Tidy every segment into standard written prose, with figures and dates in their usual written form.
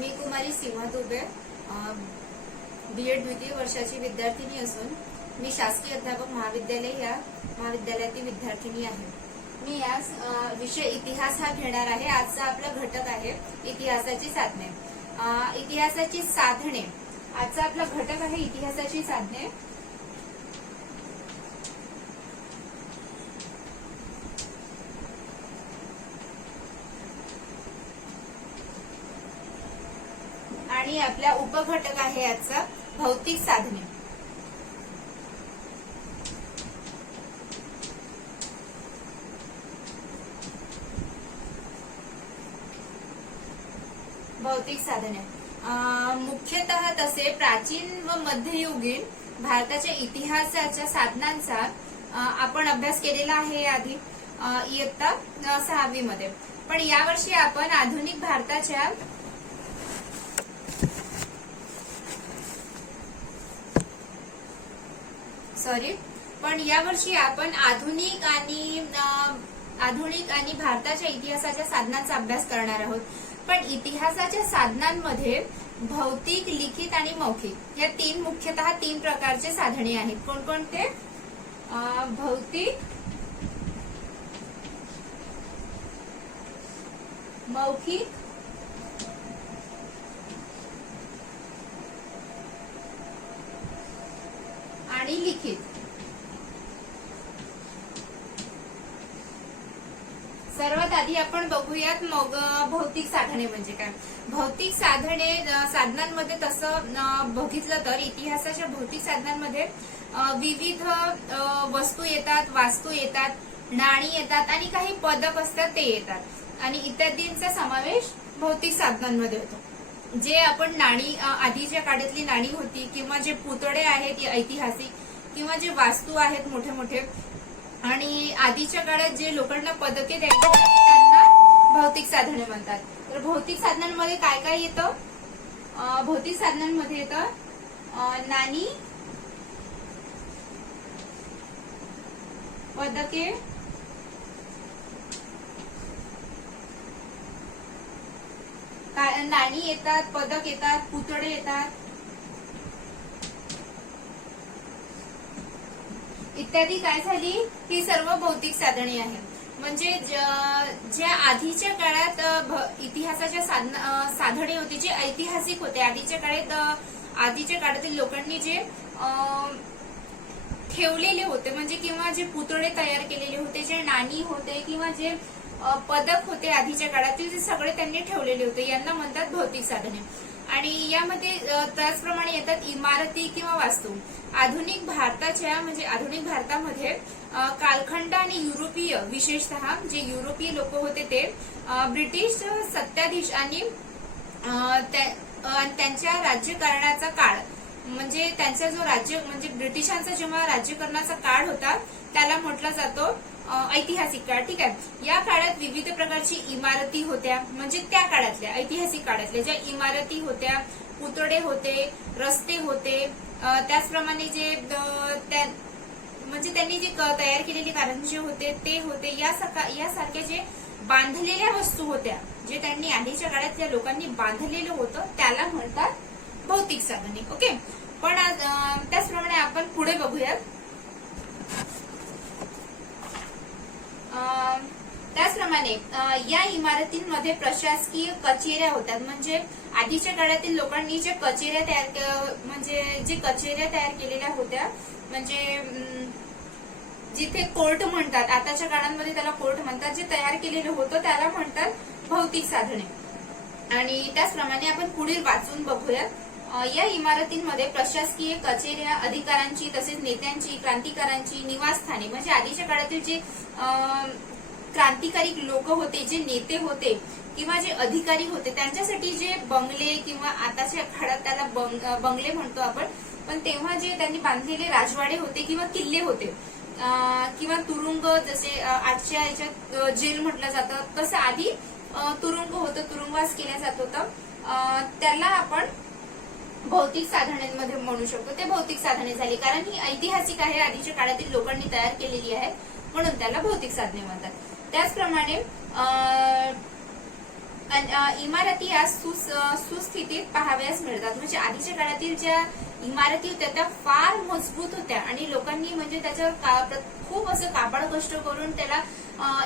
मी कुमारी सीमा Dubey B.Ed द्वितीय वर्षाची विद्यार्थिनी असून मी शासकीय अध्यापक महाविद्यालय या महाविद्यालयातील विद्यार्थिनी आहे। मी यास विषय इतिहास हा घेणार आहे। आजचा आपला घटक आहे इतिहासाची साधने। इतिहासाची साधने आजचा आपला घटक आहे इतिहासाची साधने। आणि आपला उपघटक आहे याचा भौतिक साधने। भौतिक साधने मुख्यतः तसे प्राचीन व मध्ययुगीन भारताच्या इतिहासाच्या साधनांचा आपण अभ्यास केलेला आहे आधी इयत्ता 6वी मध्ये। पण यावर्षी आपण आधुनिक भारताच्या यावर्षी आपण आधुनिक आणि भारताच्या इतिहासाच्या साधनांचा अभ्यास करणार आहोत। पण इतिहासाच्या साधनांमध्ये भौतिक, लिखित आणि मौखिक या मुख्यतः तीन प्रकारचे साधने आहेत। कोणकोणते? भौतिक, मौखिक आणि लिखित। सर्वात आधी आपण बघूयात मग भौतिक साधने म्हणजे काय। भौतिक साधनांमध्ये तसं बघितलं तर इतिहासाच्या भौतिक साधनांमध्ये विविध वस्तू येतात, वास्तू येतात, नाणी येतात आणि काही पदक असतात ते येतात आणि इत्यादींचा समावेश भौतिक साधनांमध्ये होतो। जे आपण नाणी आधीच्या काळातली नाणी होती किंवा जे पुतळे आहेत ऐतिहासिक किंवा जे वास्तू आहेत मोठे मोठे आणि आधीच्या काळात जे लोकांना पदके द्यायची त्यांना भौतिक साधने म्हणतात। तर भौतिक साधनांमध्ये काय काय येतं? भौतिक साधनांमध्ये येतं नाणी, पदके, नाणी येतात, पदक येतात, पुतळे येतात इत्यादी। काय झाली? ही सर्व भौतिक साधने आहेत। म्हणजे ज्या आधीच्या काळात इतिहासाच्या साधने होती जे ऐतिहासिक होते, आधीच्या काळातील लोकांनी जे ठेवलेले होते म्हणजे किंवा जे पुतळे तयार केलेले होते, जे नाणी होते किंवा जे पदक होते आधीच्या काळातील, ते सगळे त्यांनी ठेवलेले होते, यांना म्हणतात भौतिक साधने। आणि यामध्ये त्याचप्रमाणे येतात इमारती किंवा वास्तू। आधुनिक भारतामध्ये कालखंड आणि युरोपीय, विशेषतः जे युरोपीय लोक होते ते ब्रिटिश सत्ताधीश आणि त्यांच्या राज्यकारणाचा काळ म्हणजे त्यांचा जो म्हणजे ब्रिटिशांचा जेव्हा राज्यकरणाचा काळ होता त्याला म्हटलं जातो ऐतिहासिक काळ। ठीक आहे। या काळात विविध प्रकारची इमारती होत्या म्हणजे त्या काळातल्या ऐतिहासिक काळातल्या ज्या इमारती होत्या, पुतळे होते, रस्ते होते, त्याचप्रमाणे जे म्हणजे त्यांनी जे तयार केलेले कारंजे होते ते होते, यासारख्या जे बांधलेल्या वस्तू होत्या जे त्यांनी आधीच्या काळातल्या लोकांनी बांधलेलं होतं त्याला म्हणतात भौतिक साधने। ओके। पण त्याचप्रमाणे आपण पुढे बघूयात। त्याचप्रमाणे या इमारतींमध्ये प्रशासकीय कचेऱ्या होत्या। म्हणजे आधीच्या काळातील लोकांनी जे कचेऱ्या तयार केलेल्या होत्या म्हणजे जिथे कोर्ट म्हणतात, आताच्या काळांमध्ये त्याला कोर्ट म्हणतात, जे तयार केलेलं होतं त्याला म्हणतात भौतिक साधने। आणि त्याचप्रमाणे आपण पुढील वाचून बघूयात। या इमारतींमध्ये प्रशासकीय कचेऱ्या, अधिकाऱ्यांची तसेच नेत्यांची, क्रांतिकारांची निवासस्थाने म्हणजे आधीच्या काळातील जे क्रांतिकारी लोक होते, जे नेते होते किंवा जे अधिकारी होते त्यांच्यासाठी जे बंगले किंवा आताच्या काळात त्याला बंगले म्हणतो आपण, पण तेव्हा जे त्यांनी बांधलेले राजवाडे होते किंवा किल्ले होते किंवा तुरुंग, जसे आजच्या याच्यात जेल म्हटलं जातं तसं आधी तुरुंग होतं, तुरुंगवास केला जात होता, त्याला आपण भौतिक साधनांमध्ये म्हणू शकतो। ते भौतिक साधने झाली कारण ही ऐतिहासिक आहे, आधीच्या काळातील लोकांनी तयार केलेली आहे म्हणून त्याला भौतिक साधने म्हणतात। त्याचप्रमाणे इमारती या सुस्थितीत पाहाव्यास मिळतात. म्हणजे आधीच्या काळातील ज्या इमारती होत्या त्या फार मजबूत होत्या आणि लोकांनी म्हणजे त्याच्यावर खूप असं काबाड कष्ट करून त्याला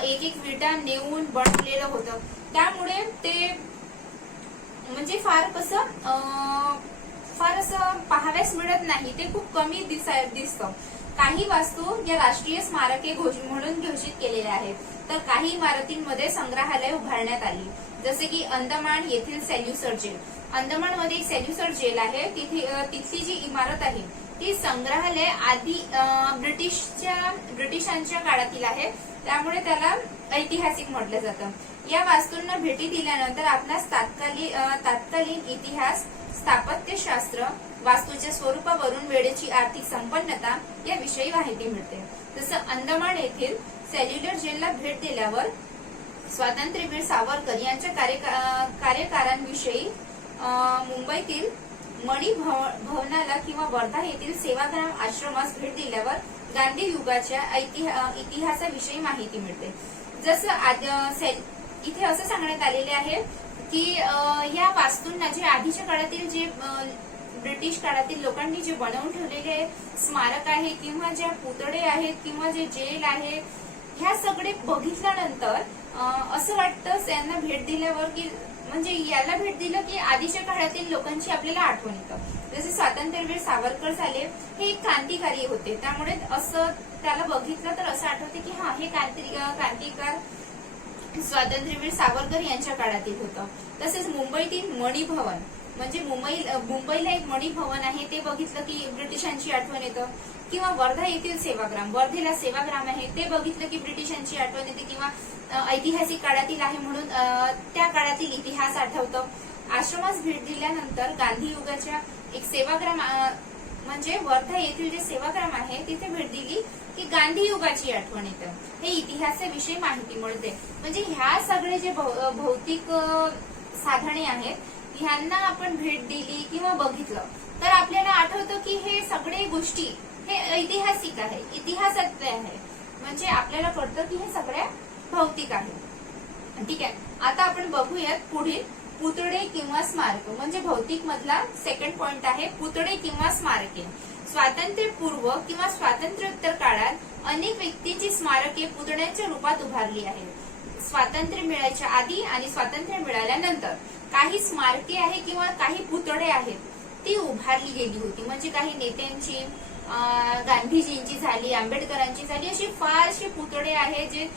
एक एक विटा नेऊन बनवलेलं होतं. त्यामुळे ते म्हणजे फार असं पाहाव्यास मिळत नाही, ते खूप कमी दिसतं. काही वास्तू या राष्ट्रीय स्मारके म्हणून घोषित केलेल्या आहेत, तर काही इमारतींमध्ये संग्रहालय उभारण्यात आली. जसे की अंदमान येथील सॅल्युसर जेल. अंदमानमध्ये एक सॅल्युसर जेल आहे, तिथली जी इमारत आहे ती संग्रहालय आधी ब्रिटिशांच्या काळातील आहे, त्यामुळे त्याला ऐतिहासिक म्हटलं जातं. या वास्तूंना भेटी दिल्यानंतर आपणास तत्कालीन इतिहास, स्थापत्यशास्त्र, वास्तूच्या स्वरूपावरून वेळेची आर्थिक संपन्नता याविषयी माहिती मिळते. जसं अंदमान येथील सेल्युलर जेलला भेट दिल्यावर स्वातंत्र्यवीर सावरकर यांच्या कार्यकारांविषयी, मुंबईतील मणी भवनाला किंवा वर्धा येथील सेवाग्राम आश्रमास भेट दिल्यावर गांधी युगाच्या इतिहासाविषयी माहिती मिळते. जसं इथे असं सांगण्यात आलेले आहे की या वास्तूंना जे आधीच्या काळातील जे ब्रिटिश काळातील लोकांनी जे बनवून ठेवलेले स्मारक आहे किंवा ज्या पुतळे आहेत किंवा जे जेल आहे, ह्या सगळे बघितल्यानंतर असं वाटतं यांना भेट दिल्यावर की म्हणजे याला भेट दिलं की आधीच्या काळातील लोकांची आपल्याला आठवण येतं. जसे स्वातंत्र्यवीर सावरकर झाले, हे एक क्रांतिकारी होते, त्यामुळे असं त्याला बघितलं तर असं आठवते की हा हे क्रांतिकार स्वातंत्र्यवीर सावरकर यांच्या काळातील होतं. तसेच मुंबईतील मणी भवन, म्हणजे मुंबईला एक मणी भवन आहे, ते बघितलं की ब्रिटिशांची आठवण येतं. किंवा वर्धा येथील सेवाग्राम, वर्धेला सेवाग्राम आहे, ते बघितलं की ब्रिटिशांची आठवण येते किंवा ऐतिहासिक काळातील आहे म्हणून त्या काळातील इतिहास आठवतं. आश्रमास भेट दिल्यानंतर गांधी युगाच्या एक सेवाग्राम म्हणजे वर्धा येथील जे सेवाग्राम आहे तिथे भेट दिली की गांधी युगाची आठवण येते. हे इतिहासाविषयी माहिती मिळते. म्हणजे ह्या सगळे जे भौतिक साधने आहेत ह्यांना आपण भेट दिली किंवा बघितलं तर आपल्याला आठवतं की हे सगळे गोष्टी हे ऐतिहासिक आहे, इतिहासातले आहे. म्हणजे आपल्याला कळतं की हे सगळ्या भौतिक आहे. ठीक आहे, आता आपण बघूयात पुढील पुतळे किंवा स्मारक. म्हणजे भौतिक मधला सेकंड पॉइंट आहे पुतळे किंवा स्मारके. स्वातंत्र्यपूर्व किंवा स्वातंत्र्योत्तर काळात अनेक व्यक्तींची स्मारके पुतळ्यांच्या रूपात उभारली आहेत. स्वातंत्र्य मिळायच्या आधी आणि स्वातंत्र्य मिळाल्यानंतर काही स्मारके आहे किंवा काही पुतळे आहेत ती उभारली गेली होती. म्हणजे काही नेत्यांची, गांधीजींची झाली, आंबेडकरांची झाली, अशी फारशी पुतळे आहे जे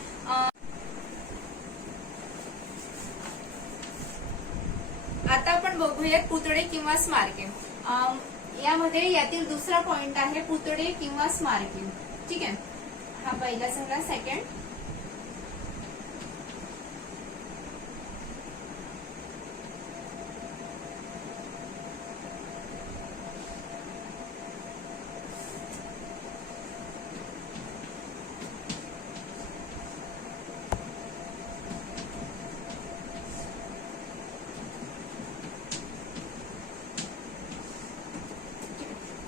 आता आपण बघूयात पुतळे किंवा स्मारके. यामध्ये यातील दुसरा पॉइंट आहे पुतळे किंवा स्मारके. ठीक आहे, हा पहिला झाला. सेकंड,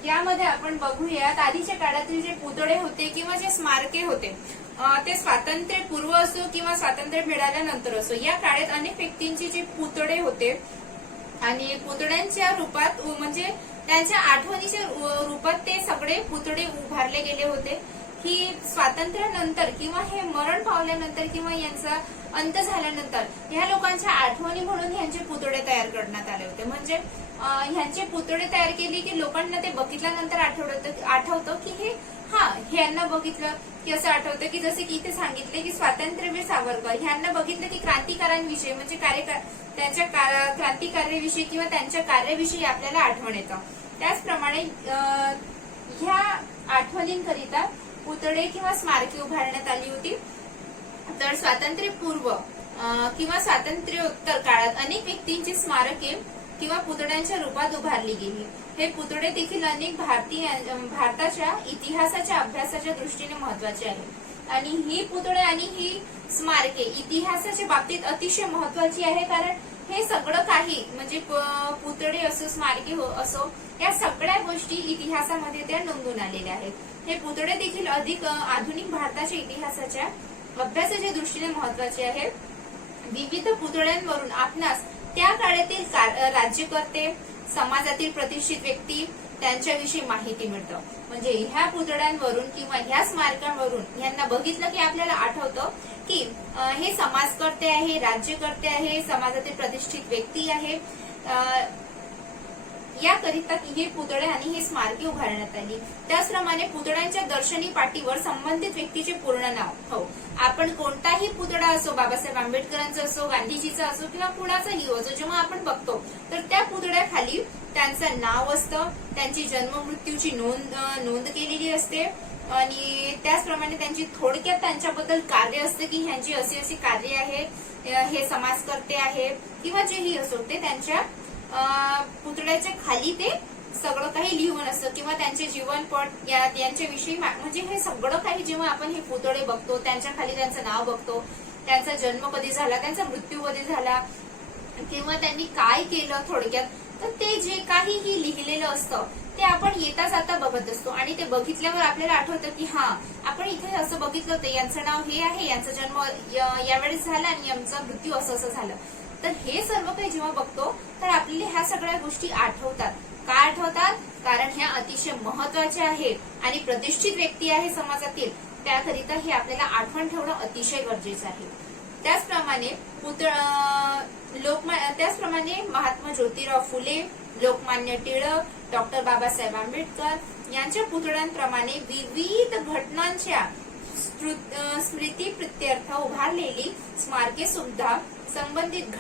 यामध्ये आपण बघूयात आधीच्या काळातील जे पुतळे होते किंवा जे स्मारके होते ते स्वातंत्र्य पूर्व असो किंवा स्वातंत्र्य मिळाल्यानंतर असो, या काळात अनेक व्यक्तींचे जे पुतळे होते आणि पुतळ्यांच्या रूपात म्हणजे त्यांच्या आठवणीच्या रूपात ते सगळे पुतळे उभारले गेले होते. ही स्वातंत्र्यानंतर किंवा हे मरण पावल्यानंतर किंवा यांचा अंत झाल्यानंतर ह्या लोकांच्या आठवणी म्हणून ह्यांचे पुतळे तयार करण्यात आले होते. म्हणजे ह्यांचे पुतळे तयार केले की लोकांना ते बघितल्यानंतर आठवतं की हे यांना बघितलं की असं आठवतं की जसे की इथे सांगितले की स्वातंत्र्यवीर सावरकर ह्यांना बघितलं की क्रांतिकारांविषयी म्हणजे त्यांच्या क्रांतिकार्याविषयी किंवा त्यांच्या कार्याविषयी आपल्याला आठवण येतं. त्याचप्रमाणे ह्या आठवणींकरिता पुतळे किंवा स्मारके उभारण्यात आली होती. तर स्वातंत्र्यपूर्व किंवा स्वातंत्र्योत्तर काळात अनेक व्यक्तींची स्मारके किंवा पुतळ्यांच्या रूपात उभारली गेली. हे पुतळे देखील अनेक भारताच्या इतिहासाच्या अभ्यासाच्या दृष्टीने महत्वाचे आहेत. आणि ही पुतळे आणि ही स्मारके इतिहासाच्या बाबतीत अतिशय महत्वाची आहे, कारण हे सगळं काही म्हणजे पुतळे असो, स्मारके असो, या सगळ्या गोष्टी इतिहासामध्ये त्या नोंदून आलेल्या आहेत. हे पुतळे देखील अधिक आधुनिक भारताच्या इतिहासाच्या अभ्यासाच्या दृष्टीने महत्वाचे आहेत. विविध पुतळ्यांवरून आपणास त्या काळातील राज्यकर्ते, समाजातील प्रतिष्ठित व्यक्ती त्यांच्याविषयी माहिती मिळतं. म्हणजे ह्या पुतळ्यांवरून किंवा ह्या स्मारकांवरून यांना बघितलं की आपल्याला आठवतं की हे समाजकर्ते आहे, राज्यकर्ते आहे, समाजातील प्रतिष्ठित व्यक्ती आहे. याकरिता हे पुतळे आणि हे स्मारके उभारण्यात आली. त्याचप्रमाणे पुतळ्यांच्या दर्शनी पाटीवर संबंधित व्यक्तीचे पूर्ण नाव, हो, आपण कोणताही पुतळा असो, बाबासाहेब आंबेडकरांचा असो, गांधीजीचा असो किंवा कुणाचाही असो, जेव्हा आपण बघतो तर त्या पुतळ्याखाली त्यांचं नाव असतं, त्यांची जन्म मृत्यूची नोंद केलेली असते आणि त्याचप्रमाणे त्यांची थोडक्यात त्यांच्याबद्दल कार्य असतं की ह्यांची अशी अशी कार्य आहे, हे समाजकर्ते आहे किंवा जेही असो ते त्यांच्या पुतळ्याच्या खाली ते सगळं काही लिहून असतं किंवा त्यांचे जीवनपट यांच्याविषयी, म्हणजे हे सगळं काही जेव्हा आपण हे पुतळे बघतो त्यांच्या खाली त्यांचं नाव बघतो, त्यांचा जन्म कधी झाला, त्यांचा मृत्यू कधी झाला किंवा त्यांनी काय केलं थोडक्यात, तर ते जे काहीही लिहिलेलं असतं ते आपण येता जाता बघत असतो आणि ते बघितल्यावर आपल्याला आठवतं की हा, आपण इथे असं बघितलं होतं, यांचं नाव हे आहे, यांचा जन्म यावेळेस झाला आणि यांचा मृत्यू असं असं झालं. तर हे सर्व काही जेव्हा बघतो तर आपल्याला ह्या सगळ्या गोष्टी आठवतात. का आठवतात? कारण ह्या अतिशय महत्वाच्या आहे आणि प्रतिष्ठित व्यक्ती आहे समाजातील, त्याकरिता हे आपल्याला आठवण ठेवणं अतिशय गरजेचं आहे. त्याचप्रमाणे महात्मा ज्योतिराव फुले, लोकमान्य टिळक, डॉक्टर बाबासाहेब आंबेडकर यांच्या पुतळ्यांप्रमाणे विविध घटनांच्या स्मृतीप्रित्यर्थ उभारलेली स्मारके सुद्धा संबंधित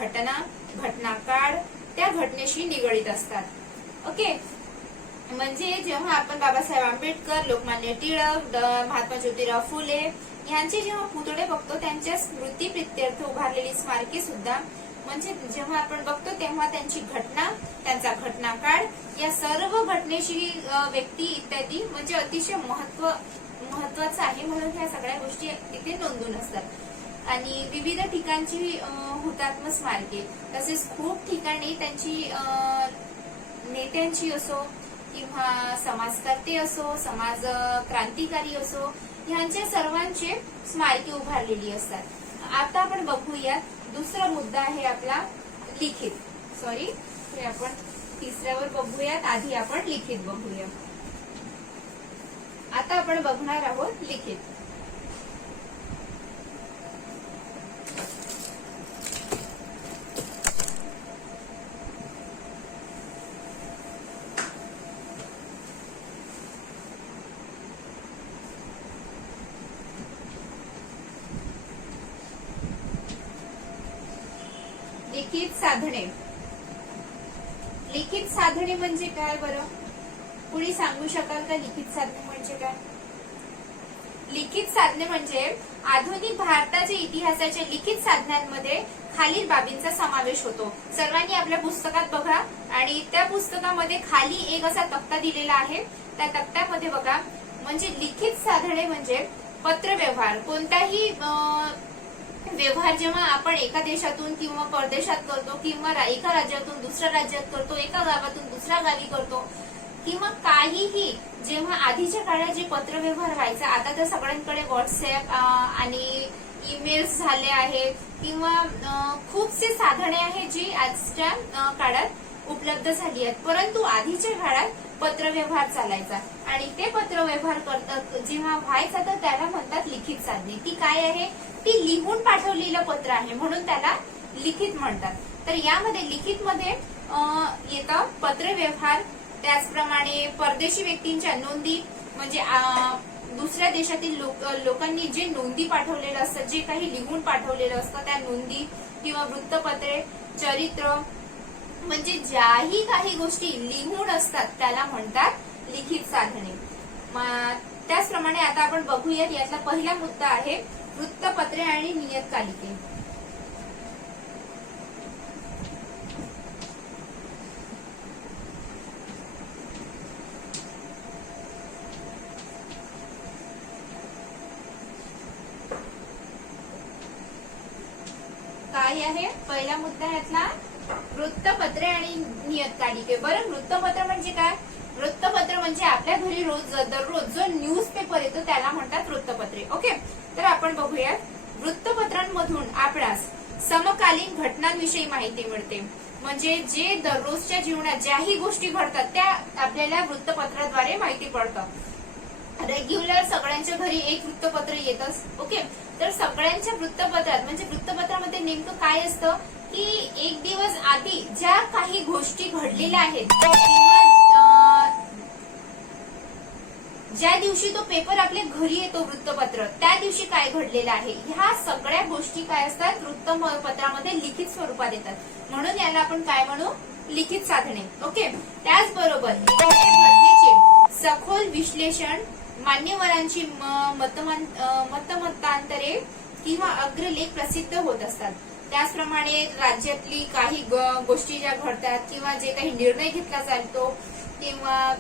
घटनाकाळ त्या घटनेशी निगडीत असतात. ओके, म्हणजे जेव्हा आपण बाबासाहेब आंबेडकर, लोकमान्य टिळक, महात्मा ज्योतिराव फुले यांचे जेव्हा पुतळे बघतो त्यांच्या स्मृतीप्रित्यर्थ उभारलेली स्मारके सुद्धा, म्हणजे जेव्हा आपण बघतो तेव्हा त्यांची घटना, त्यांचा घटनाकाळ, या सर्व घटनेशी व्यक्ती इत्यादी, म्हणजे अतिशय महत्वाचं आहे म्हणून ह्या सगळ्या गोष्टी इथे नोंदून असतात. आणि विविध ठिकाणची हुतात्मा स्मारके, तसेच खूप ठिकाणी त्यांची नेत्यांची असो किंवा समाजकर्ते असो, समाज क्रांतिकारी असो, ह्यांचे सर्वांचे स्मारके उभारलेली असतात. आता आपण बघूयात दुसरा मुद्दा आहे आपला लिखित. हे आपण तिसऱ्यावर बघूयात, आधी आपण लिखित बघूया. आता आपण बघणार आहोत लिखित. लिखित साधने. लिखित साधने म्हणजे काय बरं? कुणी सांगू शकाल का लिखित साधने म्हणजे काय? लिखित साधने म्हणजे आधुनिक भारताच्या इतिहासाच्या लिखित साधनांमध्ये खालील बाबींचा समावेश होतो. सर्वांनी आपल्या पुस्तकात बघा आणि त्या पुस्तकामध्ये खाली एक असा तक्ता दिलेला आहे. त्या तक्त्यामध्ये बघा, म्हणजे लिखित साधने म्हणजे पत्रव्यवहार, कोणताही व्यवहार जेव्हा आपण एका देशातून किंवा परदेशात करतो किंवा एका राज्यातून दुसऱ्या राज्यात करतो, एका गावातून दुसऱ्या गावी करतो किंवा काहीही, जेव्हा आधीच्या काळात जे पत्रव्यवहार व्हायचा, आता तर सगळ्यांकडे व्हॉट्सअप आणि ईमेल्स झाले आहेत किंवा खूपसे साधने आहेत जी आजच्या काळात उपलब्ध झाली आहेत. परंतु आधीच्या काळात पत्रव्यवहार चालायचा आणि ते पत्रव्यवहार करतात जेव्हा व्हायचा तर त्याला म्हणतात लिखित साधने. ती काय आहे? ती लिहून पाठवलेलं पत्र आहे म्हणून त्याला लिखित म्हणतात. तर यामध्ये लिखित मध्ये येतं पत्रव्यवहार, त्याचप्रमाणे परदेशी व्यक्तींच्या नोंदी, म्हणजे दुसऱ्या देशातील लोकांनी जे नोंदी पाठवलेलं असतं, जे काही लिहून पाठवलेलं असतं त्या नोंदी किंवा वृत्तपत्रे, चरित्र, म्हणजे ज्याही काही गोष्टी लिहून असतात त्याला म्हणतात लिखित साधने. त्याचप्रमाणे आता आपण बघूयात, यातला पहिला मुद्दा आहे वृत्तपत्रे आणि नियतकालिके. काय आहे पहिला मुद्दा यातला? वृत्तपत्रे आणि नियतकालिके. बरं, वृत्तपत्र म्हणजे काय? वृत्तपत्र म्हणजे आपल्या घरी दररोज जो न्यूजपेपर येतो त्याला म्हणतात वृत्तपत्रे. ओके, तर आपण बघूयात वृत्तपत्रांमधून आपणास समकालीन घटनांविषयी माहिती मिळते. म्हणजे जे दररोजच्या जीवनात ज्याही गोष्टी घडतात त्या आपल्याला वृत्तपत्राद्वारे माहिती पडतात. रेग्युलर सगळ्यांच्या घरी एक वृत्तपत्र येतच. ओके, तर सगळ्यांच्या वृत्तपत्रात म्हणजे वृत्तपत्रामध्ये नेमकं काय असतं की एक दिवस आधी ज्या काही गोष्टी घडलेल्या आहेत किंवा ज्या दिवशी तो पेपर आपल्या घरी येतो वृत्तपत्र त्या दिवशी काय घडलेलं आहे ह्या सगळ्या गोष्टी काय असतात वृत्तपत्रामध्ये लिखित स्वरूपात येतात. म्हणून याला आपण काय म्हणू, लिखित साधने. ओके, त्याचबरोबर घटनेचे सखोल विश्लेषण, मान्यवरांची मतमतांतरे किंवा अग्रलेख प्रसिद्ध होत असतात. त्याचप्रमाणे राज्यातली काही गोष्टी ज्या घडतात किंवा जे काही निर्णय घेतला जातो किंवा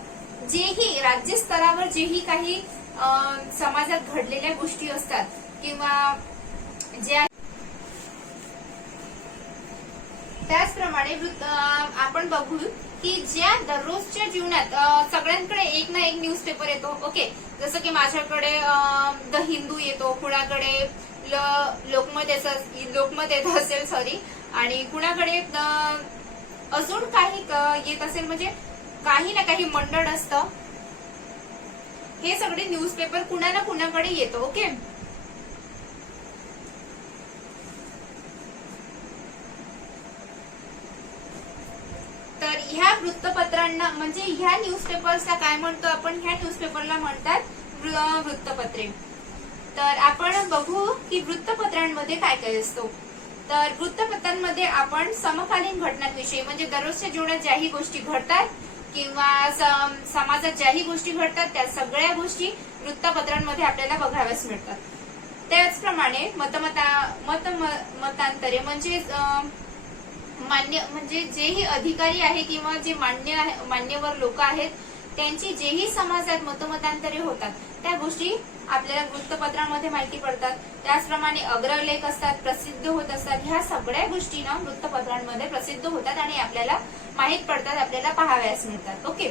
जेही राज्य स्तरावर जेही काही समाजात घडलेल्या गोष्टी असतात किंवा ज्या त्याचप्रमाणे आपण बघू की ज्या दररोजच्या जीवनात सगळ्यांकडे एक ना एक न्यूजपेपर येतो. ओके, जसं की माझ्याकडे द हिंदू येतो, कुणाकडे लोकमत येत असेल सॉरी, आणि कुणाकडे अजून काही येत असेल, म्हणजे काही ना काही मंडळ असतं. हे सगळे न्यूजपेपर कुणा ना कुणाकडे येतो. ओके, तर ह्या वृत्तपत्रांना म्हणजे ह्या न्यूजपेपर्सला काय म्हणतो आपण, ह्या न्यूजपेपरला म्हणतात वृत्तपत्रे. तर आपण बघू की वृत्तपत्रांमध्ये काय काय असतो. तर वृत्तपत्रांमध्ये आपण समकालीन घटनांविषयी म्हणजे दररोजच्या जीवनात ज्याही गोष्टी घडतात किंवा समाजात ज्याही गोष्टी घडतात त्या सगळ्या गोष्टी वृत्तपत्रांमध्ये आपल्याला बघाव्यास मिळतात. त्याचप्रमाणे मतमतांतरे म्हणजे जेही अधिकारी आहे किंवा जे मान्यवर लोक आहेत त्यांची जेही समाजात मतमतांतरे होतात त्या गोष्टी आपल्याला वृत्तपत्रांमध्ये माहिती पडतात. त्याचप्रमाणे अग्रलेख असतात, प्रसिद्ध होत असतात. ह्या सगळ्या गोष्टी ना वृत्तपत्रांमध्ये प्रसिद्ध होतात आणि आपल्याला माहित पडतात, आपल्याला पाहाव्यास मिळतात. ओके,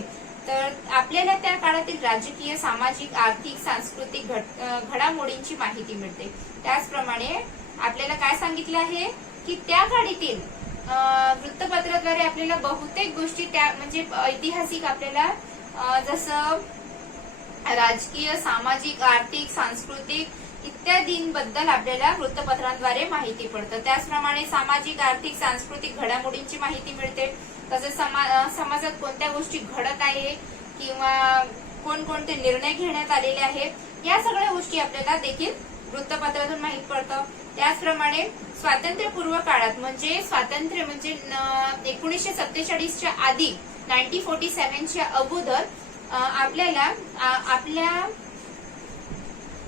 तर आपल्याला त्या काळातील राजकीय, सामाजिक, आर्थिक, सांस्कृतिक घडामोडींची माहिती मिळते. त्याचप्रमाणे आपल्याला काय सांगितलं आहे की त्या काळातील वृत्तपत्राद्वारे आपल्याला बहुतेक गोष्टी त्या म्हणजे ऐतिहासिक आपल्याला जसं राजकीय, सामाजिक, आर्थिक, सांस्कृतिक इत्यादींबद्दल आपल्याला वृत्तपत्रांद्वारे माहिती पडतं. त्याचप्रमाणे सामाजिक, आर्थिक, सांस्कृतिक घडामोडींची माहिती मिळते. तसेच समाजात कोणत्या गोष्टी घडत आहे किंवा कोणकोणते निर्णय घेण्यात आलेले आहेत या सगळ्या गोष्टी आपल्याला देखील वृत्तपत्रातून माहित पडतं. त्याचप्रमाणे स्वातंत्र्यपूर्व काळात म्हणजे स्वातंत्र्य म्हणजे 1947च्या आधी 1947च्या अगोदर आपल्याला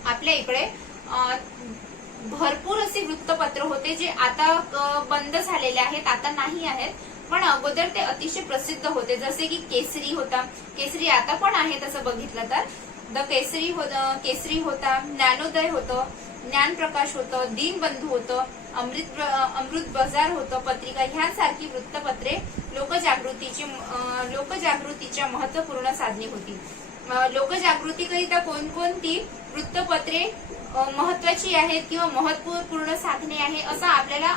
आपल्या इकडे भरपूर असे वृत्तपत्र होते जे आता बंद झालेले आहेत, आता नाही आहेत, पण अगोदर ते अतिशय प्रसिद्ध होते. जसे की केसरी होता, केसरी आता पण आहे तसं बघितलं तर. द केसरी होता, ज्ञानोदय होतं, ज्ञानप्रकाश होतं, दीनबंधू होतं, अमृत बाजार होतं, पत्रिका ह्यासारखी वृत्तपत्रे लोकजागृतीच्या महत्वपूर्ण साधने होती. लोकजागृतीकरिता कोणकोणती वृत्तपत्रे महत्वाची आहेत किंवा महत्वपूर्ण साधने आहे असा आपल्याला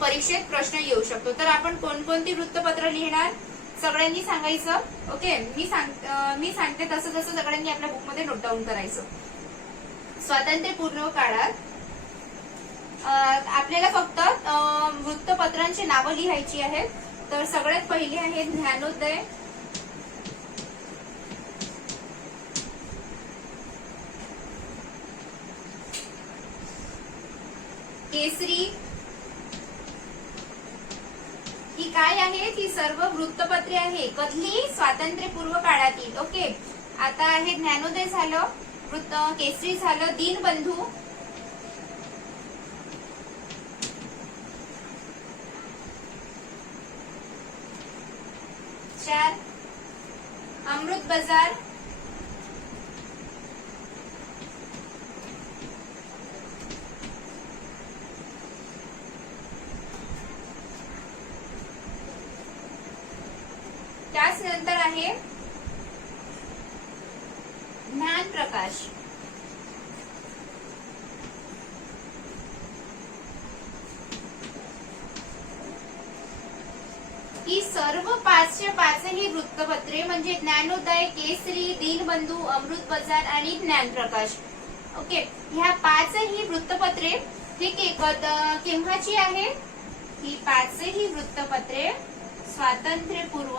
परीक्षेत प्रश्न येऊ शकतो. तर आपण कोणकोणती वृत्तपत्र लिहिणार सगळ्यांनी सांगायचं. ओके, मी सांगते तसं तसं सगळ्यांनी आपल्या बुकमध्ये नोट डाऊन करायचं. स्वातंत्र्यपूर्व काळात आपल्याला फक्त वृत्तपत्रांची नावं लिहायची आहेत. तर सगळ्यात पहिली आहे ज्ञानोदय, केसरी ही काय आहे ती सर्व वृत्तपत्रे आहे कधली स्वातंत्र्यपूर्व काळातील. ओके, आता आहे ज्ञानोदय झालं, केसरी झालं, दीनबंधू, चार अमृत बाजार, त्याच नंतर आहे ज्ञानप्रकाश, की सर्व 5च्या 5ही वृत्तपत्रे म्हणजे ज्ञानोदय, केसरी, दीनबंधू, अमृत बाजार आणि ज्ञानप्रकाश, ओके, ह्या 5ही वृत्तपत्रे ठीक आहे केव्हाची आहे? ही 5ही वृत्तपत्रे स्वातंत्र्यपूर्व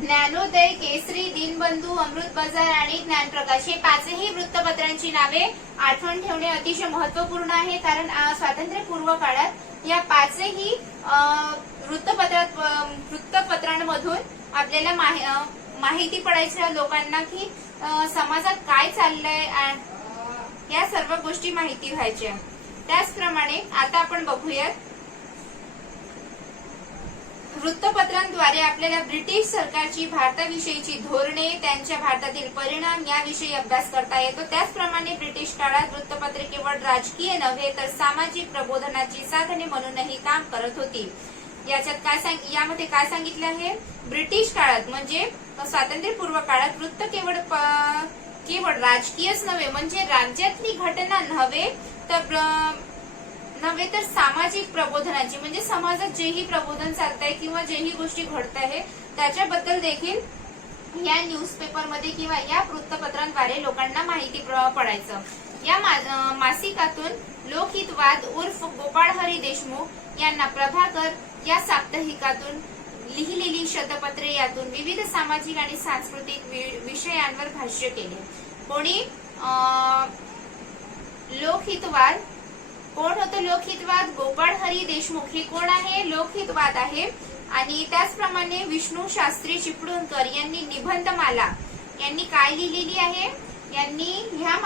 ज्ञानोदय, केसरी, दीनबंधू, अमृत बाजार आणि ज्ञानप्रकाश हे 5ही वृत्तपत्रांची नावे आठवण ठेवणे अतिशय महत्वपूर्ण आहे, कारण स्वातंत्र्यपूर्व काळात या 5ही वृत्तपत्रांमधून आपल्याला माहिती पडायच्या लोकांना की समाजात काय चाललंय, या सर्व गोष्टी माहिती व्हायच्या. त्याचप्रमाणे आता आपण बघूयात वृत्तपत्रांद्वारे आपल्याला ब्रिटिश सरकारची भारताविषयीची धोरणे, त्यांच्या भारतातील परिणाम याविषयी अभ्यास करता येतो. त्याचप्रमाणे ब्रिटिश काळात वृत्तपत्रे केवळ राजकीय नव्हे तर सामाजिक प्रबोधनाची साधने म्हणूनही काम करत होती. यामध्ये काय सांगितलं आहे? ब्रिटिश काळात म्हणजे स्वातंत्र्यपूर्व काळात वृत्त केवळ राजकीयच नव्हे म्हणजे राज्यातली घटना नव्हे तर सामाजिक प्रबोधनाची म्हणजे समाजात जेही प्रबोधन चालतंय किंवा जेही गोष्टी घडत आहे त्याच्याबद्दल देखील या न्यूजपेपरमध्ये किंवा या वृत्तपत्रांद्वारे लोकांना माहिती पडायचं. या मासिकातून लोकहितवाद उर्फ गोपाळ हरी देशमुख यांना प्रभाकर या साप्ताहिकातून लिहिलेली शतपत्रे यातून विविध सामाजिक आणि सांस्कृतिक विषयांवर भाष्य केले. कोणी? लोकहितवाद. कोण होतं लोकहितवाद? गोपाळ हरी देशमुख. हे कोण आहे? लोकहितवाद आहे. आणि त्याचप्रमाणे विष्णू शास्त्री चिपळूणकर यांनी निबंधमाला यांनी काय लिहिलेली आहे? यांनी ह्या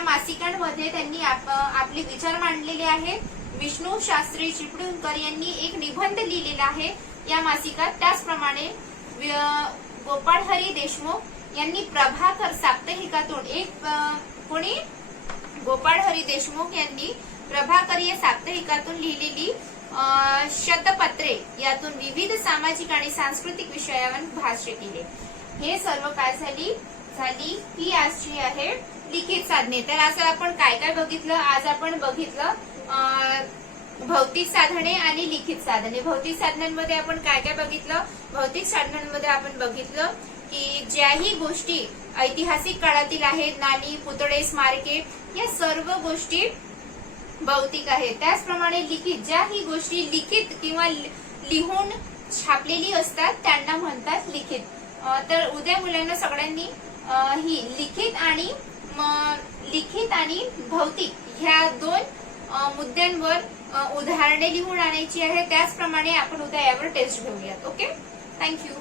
मासिकांमध्ये त्यांनी आपले विचार मांडलेले आहेत. विष्णू शास्त्री चिपळूणकर यांनी एक निबंध लिहिलेला आहे या मासिकात. त्याचप्रमाणे गोपाळ हरी देशमुख यांनी प्रभाकर साप्ताहिकातून कोणी? गोपाळ हरी देशमुख यांनी प्रभाकर या साप्ताहिकातून लिहिलेली शतपत्रे यातून विविध सामाजिक आणि सांस्कृतिक विषयावर भाष्य केले. हे सर्व काय झाली ही आजची आहे लिखित साधने. तर असं आपण काय काय बघितलं? आज आपण बघितलं भौतिक साधने आणि लिखित साधने. भौतिक साधनांमध्ये आपण काय काय बघितलं? भौतिक साधनांमध्ये आपण बघितलं की ज्याही गोष्टी ऐतिहासिक काळातील आहेत, नाणी, पुतळे, स्मारके, या सर्व गोष्टी भौतिक आहेत. त्याचप्रमाणे लिखित, ज्याही गोष्टी लिखित किंवा लिहून छापलेली असतात त्यांना म्हणतात लिखित. तर उद्या मुलांना सगळ्यांनी ही लिखित आणि भौतिक ह्या 2 मुद्द्यांवर उदाहरणे लिहून आणायची आहे. त्याचप्रमाणे आपण उद्या यावर टेस्ट घेऊयात. Okay, thank you.